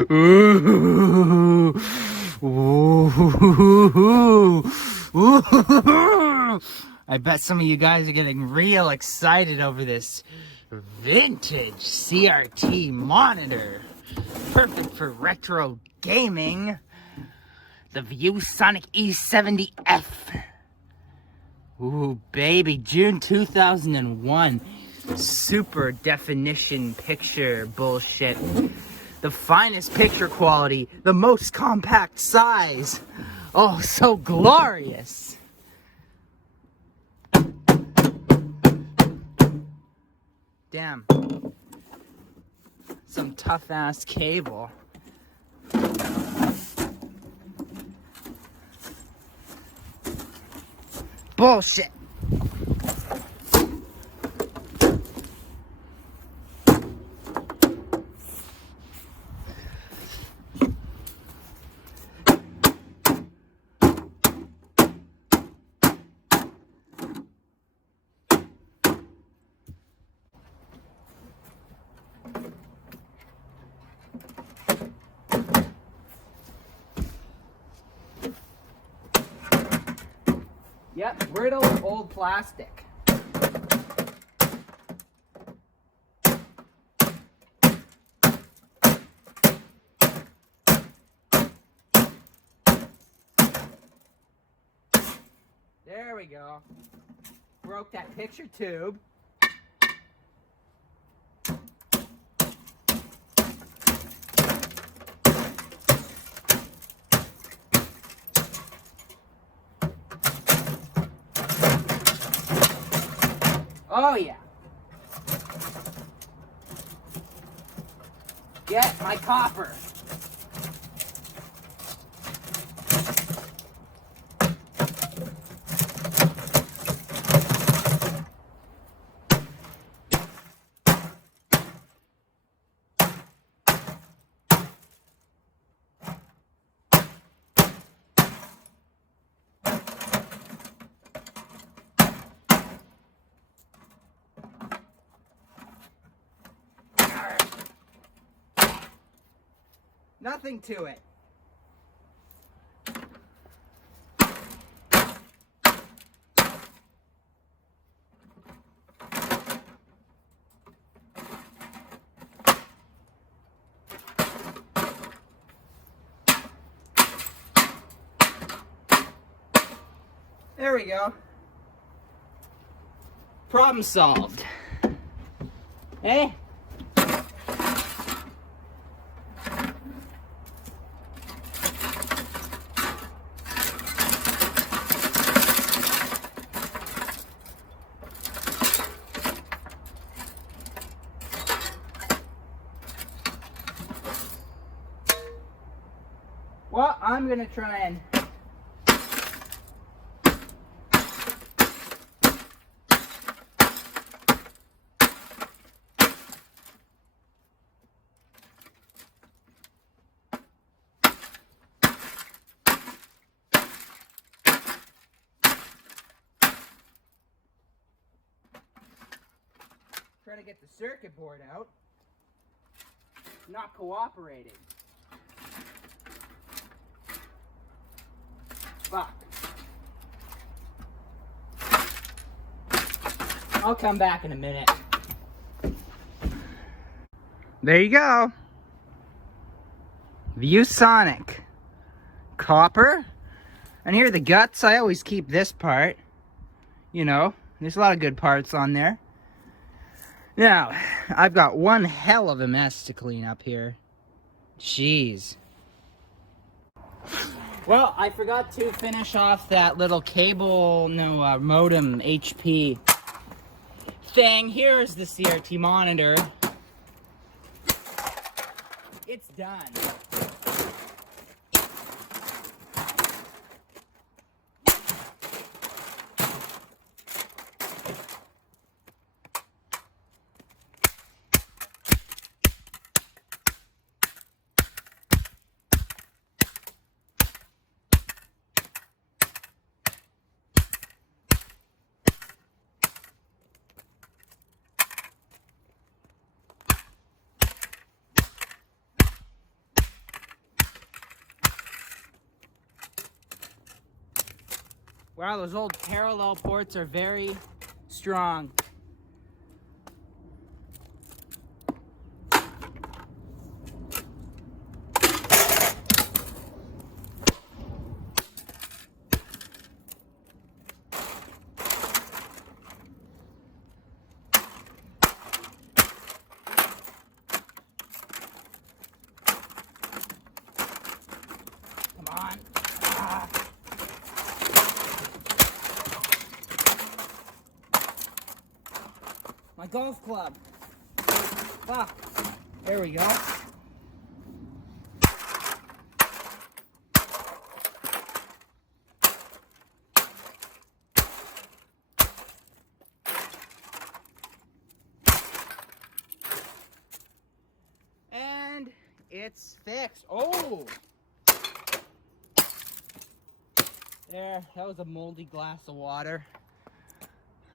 Ooh. Ooh. Ooh. I bet some of you guys are getting real excited over this vintage CRT monitor. Perfect for retro gaming. The ViewSonic E70F. Ooh, baby, June 2001. Super definition picture bullshit. The finest picture quality, the most compact size. Oh, so glorious. Damn. Some tough ass cable. Bullshit. Yep, brittle old plastic. There we go. Broke that picture tube. Oh yeah. Get my copper. Nothing to it. There we go. Problem solved. Hey? Well, I'm gonna try and to get the circuit board out. Not cooperating. Fuck. I'll come back in a minute. There you go. ViewSonic. Copper. And here are the guts. I always keep this part. You know, there's a lot of good parts on there. Now, I've got one hell of a mess to clean up here. Jeez. Well, I forgot to finish off that little cable, modem HP thing. Here's the CRT monitor. It's done. Wow, those old parallel ports are very strong. Come on. Ah. My golf club. Fuck. There we go. And it's fixed. Oh! There, that was a moldy glass of water.